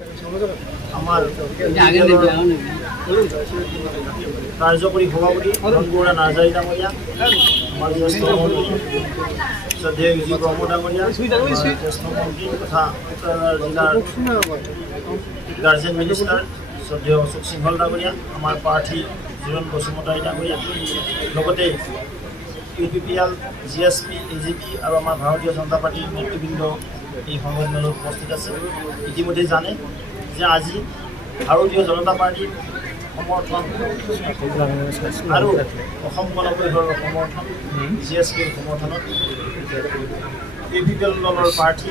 আমাৰ কাৰ্যকৰী সভাপতি ৰণগৌৰা নাৰ্জাৰী ডাঙৰীয়া, আমাৰ জ্যেষ্ঠ মন্ত্ৰী শ্ৰদ্ধেয় ইউ জি ব্ৰহ্ম ডাঙৰীয়া, জ্যেষ্ঠ মন্ত্ৰী তথা জিলাৰ গাৰ্জেন মিনিষ্টাৰ শ্ৰদ্ধেয় অশোক সিংহল ডাঙৰীয়া, আমাৰ প্ৰাৰ্থী জোৰণ বসুমতাৰী ডাঙৰীয়া, লগতে UPPL, GSP, AGP আৰু আমাৰ ভাৰতীয় জনতা পাৰ্টিৰ নেতৃবৃন্দ এই সংগঠনত উপস্থিত আছে। ইতিমধ্যে জানে যে আজি ভাৰতীয় জনতা পাৰ্টিৰ সমৰ্থন আৰু অসম গণ পৰিষদৰ সমৰ্থন, GSPৰ সমৰ্থনত UPPL দলৰ প্ৰাৰ্থী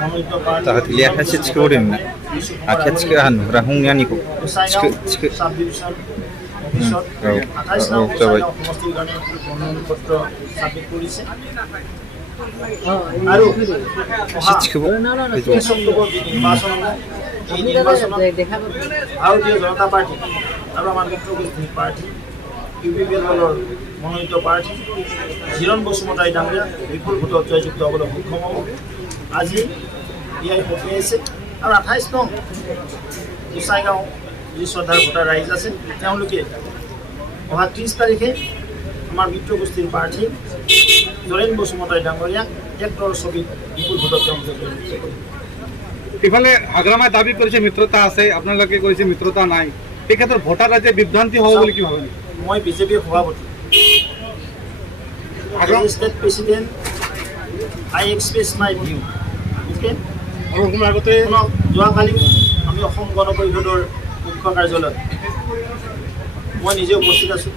মনোনীত প্ৰাৰ্থী চাব ডিভিজন অফিচত 28 নং সমষ্টিৰ কাৰণে মনোনয়ন পত্ৰ চাবমিট কৰিছে আৰু 23 অক্টোবৰ নিৰ্বাচনত এই নিৰ্বাচনত ভাৰতীয় জনতা পাৰ্টি আৰু আমাৰ মিত্ৰগোষ্ঠীৰ প্ৰাৰ্থী UPPL দলৰ মনোনীত প্ৰাৰ্থী জোৰণ বসুমতাৰী ডাঙৰীয়া বিপুল ভোটত জয়যুক্ত হ'বলৈ সক্ষম হ'ব। আজি ইয়াৰ পঠিয়াইছে আৰু 28 নং গোসাইগাঁও যি শ্ৰদ্ধাৰ ভোটাৰ ৰাইজ আছে তেওঁলোকে অহা 30 তাৰিখে আমাৰ মিত্ৰগোষ্ঠীৰ প্ৰাৰ্থী জোৰণ বসুমতাৰী ডাঙৰীয়াক ট্ৰেক্টৰ ছবিত বিপুল ভোটত তেওঁলোকে জয়যুক্ত কৰিব। ইফালে হাগ্ৰামাই দাবী কৰিছে মিত্ৰতা আছে, আপোনালোকে কৈছে মিত্ৰতা নাই, এই ক্ষেত্ৰত ভোটাৰ ৰাইজে বিভ্ৰান্তি হ'ব বুলি কি ভাবে? মই বিজেপিৰ সভাপতি, ষ্টেট প্ৰেচিডেণ্ট, আই এক্সপ্ৰেছ মাই ভিউ। অ'কে, আগতে যোৱাকালি আমি অসম গণ পৰিষদৰ মুখ্য কাৰ্যালয়ত মই নিজে উপস্থিত আছোঁ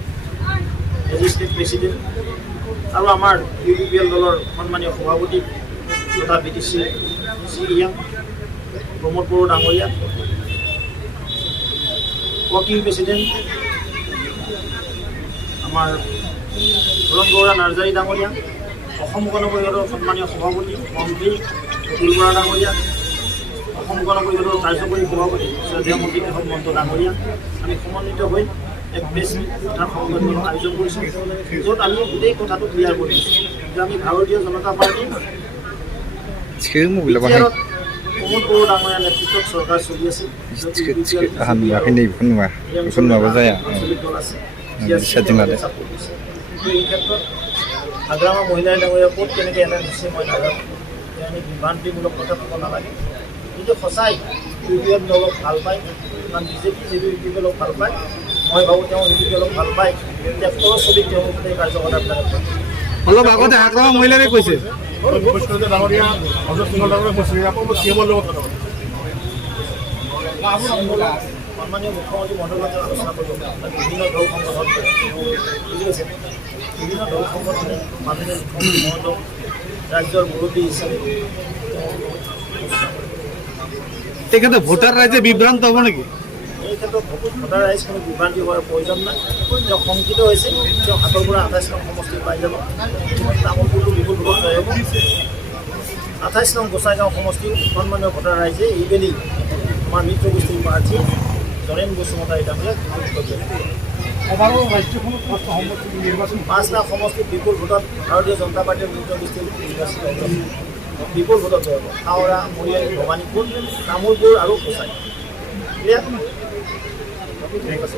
এজ এ ষ্টেট প্ৰেচিডেণ্ট আৰু আমাৰ UPPL দলৰ সন্মানীয় সভাপতি তথা BTC CEM প্ৰমোদ বড়ো ডাঙৰীয়া, ৱৰ্কিং প্ৰেচিডেণ্ট আমাৰ ৰণগৌৰা নাৰ্জাৰী ডাঙৰীয়া, অসম গণ পৰিষদৰ সন্মানীয় সভাপতি মন্ত্ৰী অতুল বৰা ডাঙৰীয়া, অসম গণ পৰিষদৰ কাৰ্যকৰী সভাপতি শ্ৰদ্ধেয় মন্ত্ৰী কেশৱ মহন্ত ডাঙৰীয়া, আমি সমন্বিত হৈ এক প্ৰেছ কথাৰ সংগঠনৰ আয়োজন কৰিছোঁ, য'ত আমি গোটেই কথাটো ক্লিয়াৰ কৰিছোঁ যে আমি ভাৰতীয় জনতা পাৰ্টীৰ প্ৰমোদ বড়ো ডাঙৰীয়াৰ নেতৃত্বত চৰকাৰ চলি আছে, দল আছে। এই ক্ষেত্ৰত হাগ্ৰামা মহিলা ডাঙৰীয়া ক'ত কেনেকৈ এটা নিশ্চয় মই নাজানো, আমি বিভ্ৰান্তিমূলক কথা ক'ব নালাগে। কিন্তু সঁচাই UPPL দলক ভাল পায়, কাৰণ বিজেপি যিটো UPPLক ভাল পায়, মই ভাবোঁ তেওঁ UPPLক ভাল পায়, ট্ৰেক্টৰৰ ছবিত তেওঁ গোটেই কাৰ্যকলাপবিলাক অলপ আগতে হাগ্ৰামা মহিলাই কৈছে ডাঙৰীয়া অশোক সিংহল ডাঙৰীয়া কৈছে আকৌ CMৰ লগত সন্মানীয় মুখ্যমন্ত্ৰী মণ্ডলত আলোচনা কৰিব, বিভিন্ন দল সংগঠন বুজি পাইছে, বিভিন্ন দল সংগঠনে মাননীয় মুখ্যমন্ত্ৰী মহোদয় ৰাজ্যৰ মুৰব্বী হিচাপে এই ক্ষেত্ৰত ভোটাৰ ৰাইজে বিভ্ৰান্ত হ'ব নেকি? এই ক্ষেত্ৰত ভোটাৰ ৰাইজ কোনো বিভ্ৰান্তি হোৱাৰ প্ৰয়োজন নাই। তেওঁ শংকিত হৈছে, তেওঁ হাতৰ পৰা 28 নং সমষ্টি পাই যাব, তামোলপুৰটো বিপুল ভোটত জয় হ'ব। 28 নং গোসাইগাঁও সমষ্টিৰ সন্মানীয় ভোটাৰ ৰাইজে এইবেলি আমাৰ মিত্ৰগোষ্ঠীৰ প্ৰাৰ্থী জোৰণ বসুমতাৰী ডাঙৰীয়াক পাঁচটা সমষ্টিত বিপুল ভোটত ভাৰতীয় জনতা পাৰ্টীৰ মিত্ৰগোষ্ঠীৰ নিৰ্বাচিত বিপুল ভোটত জয় হ'ব। হাওৰা, মৰিয়নি, ভৱানীপুৰ, তামোলপুৰ আৰু গোসাই। ক্লিয়াৰ? ঠিক আছে।